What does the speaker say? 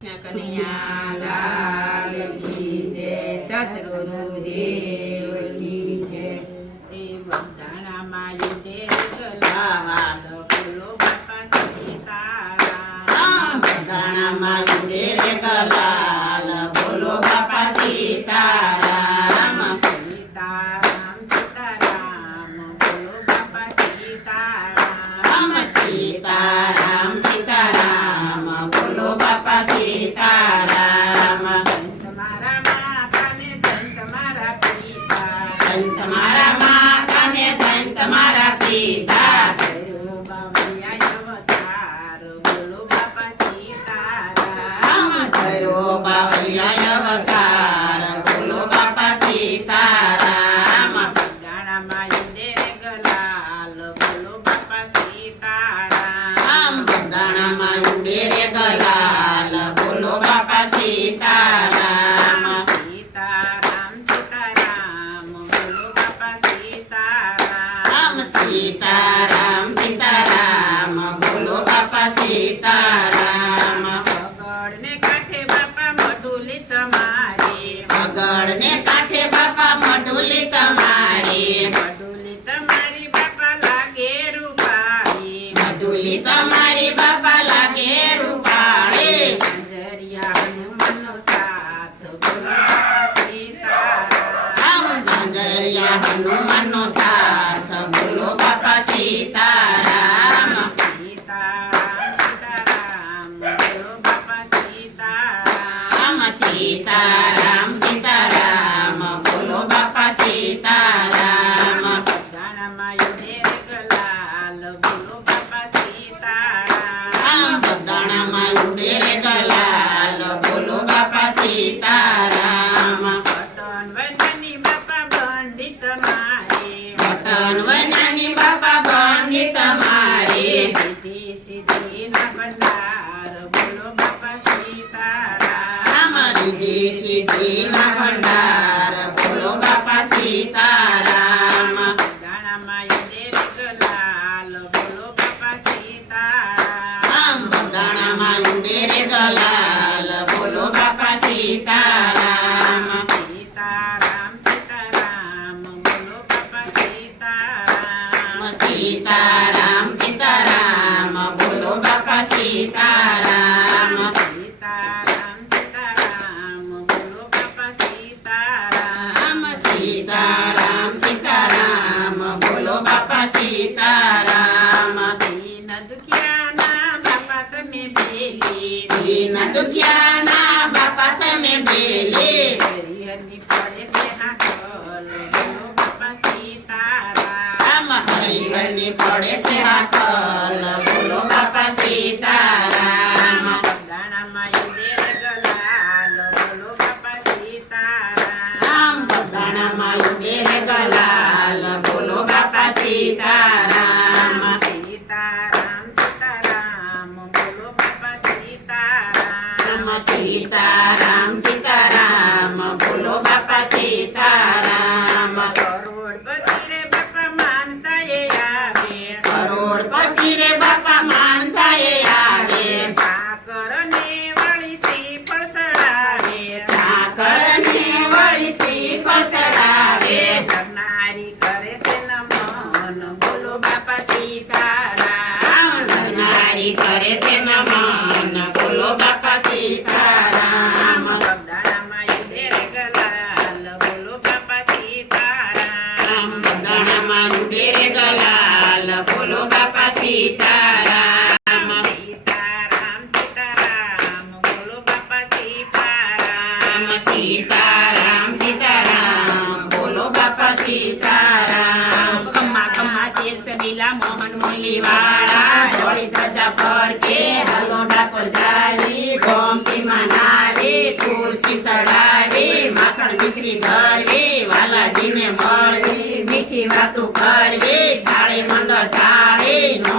કનૈયા લાલ કી જય, સતગુરુ દેવ કી જય। એ બંધાણામાં યુડે ગલાલ બોલો બાપા સીતારામ। બંધાણામાં યુડે ગલાલ બોલો બાપા સીતારામ। સીતારામ સીતારામ બોલો બાપા સીતારામ। સીતારામ સીતારામ બોલો બાપા સીતારામ। તમારા માતાને ધન તમારા પિતા, ધન તમારા માતા ને ધન તમારા પિતા। કર્યો બાવળિયા અવતાર બોલો બાપા સીતારામ। કર્યો બાવળિયા અવતાર બોલો બાપા સીતારામ। બંધાણામાં યુડે ગલાલ બોલો બાપા સીતારામ। બંધાણામાં યુડે ગલાલ બોલો બાપા સીતારામ। સીતારામ સીતારામ બોલો બાપા સીતારામ। સીતારામ સીતારામ બોલો બાપા સીતારામ। પગડને કાંઠે બાપા મઢુલી તમારી, મગળને કાંઠે બાપા મઢુલી તમારી। મઢુલી તમારી બાપા લાગે રૂપાળી, મઢુલી તમારી બાપા લાગે રૂપાળી। ઝંઝરિયા હનુમાનનો સાથ બોલો બાપા સીતારામ। ઝંઝરિયા હનુમાનનો સાથ બોલો બાપા સીતારામ। સીતારામ સીતારામ બોલો બાપા સીતારામ। સીતારામ સીતારામ બોલો બાપા સીતારામ। બંધાણામાં યુડે ગલાલ બોલો બાપા સીતારામ। બંધાણામાં યુડે ગલાલ બોલો બાપા સીતારામ। પટન વૈનાની બાપા બંડી તમારી, પટન વનાની બાપા બંડી તમારી। સીધી સીધી ના ભંડાર બોલો બાપા સીતારામ। રીધિ સિદ્ધિના ભંડાર બોલો બાપા સીતારામ। બંધાણામાં યુડે ગલાલ બોલો બાપા સીતારામ। બંધાણામાં યુડે ગલાલ બોલો બાપા સીતારામ। સીતારામ સીતારામ બોલો બાપા સીતારામ। સીતારામ સીતારામ બોલો બાપા સીતારામ। સીતારામ સીતારામ બોલો બાપા સીતારામ। સીતારામ સીતારામ બોલો બાપા સીતારામ। દીન દુખિયાના બાપા તમે બેલી, દીન દુખિયાના બાપા તમે બેલી। હરિહરની પડે છે હાકલ બોલો બાપા સીતારામ। હરિહરની પડે છે હાકલ બોલો બાપા સીતારામ। બંધાણામાં યુડે ગલાલ બોલો બાપા સીતારામ। બંધાણામાં યુડે ગલાલ બોલો બાપા સીતારામ। સીતારામ સીતારામ બોલો બાપા સીતારામ। સીતારામ સીતારામ બોલો બાપા સીતારામ। કરોડપતિ રે બાપા માનતા એ આવે, કરોડપતિ રે બાપા માનતા એ આવે। સાકર ને વળી શ્રીફળ ચડાવે, સાકર ને વળી શ્રીફળ ચડાવે। કરનારી કરે છે નમન બોલો બાપા સીતારામ। ધરનારી કરે છે નમન બોલો બાપા સીતારામ। બંધાણામાં યુડે ગલાલ બોલો બાપા સીતારામ। બંધાણામાં યુડે ગલાલ બોલો બાપા સીતારામ। સીતારામ સીતારામ બોલો બાપા સીતારામ। સીતારામ સીતારામ બોલો બાપા સીતારામ। ખમ્મા ખમ્મા શેર સમીલા મોહન મુરલીવાળા જોડી ધજા પર કે હલો ડાકોર જાવી, ગોમતીમાં નાવી, તુલસી ચડાવી, માખણ મિશ્રી ધરવી, વાલાજીને મળવી, મીઠી વાતો કરવી, થાળી મંદ થાળી નો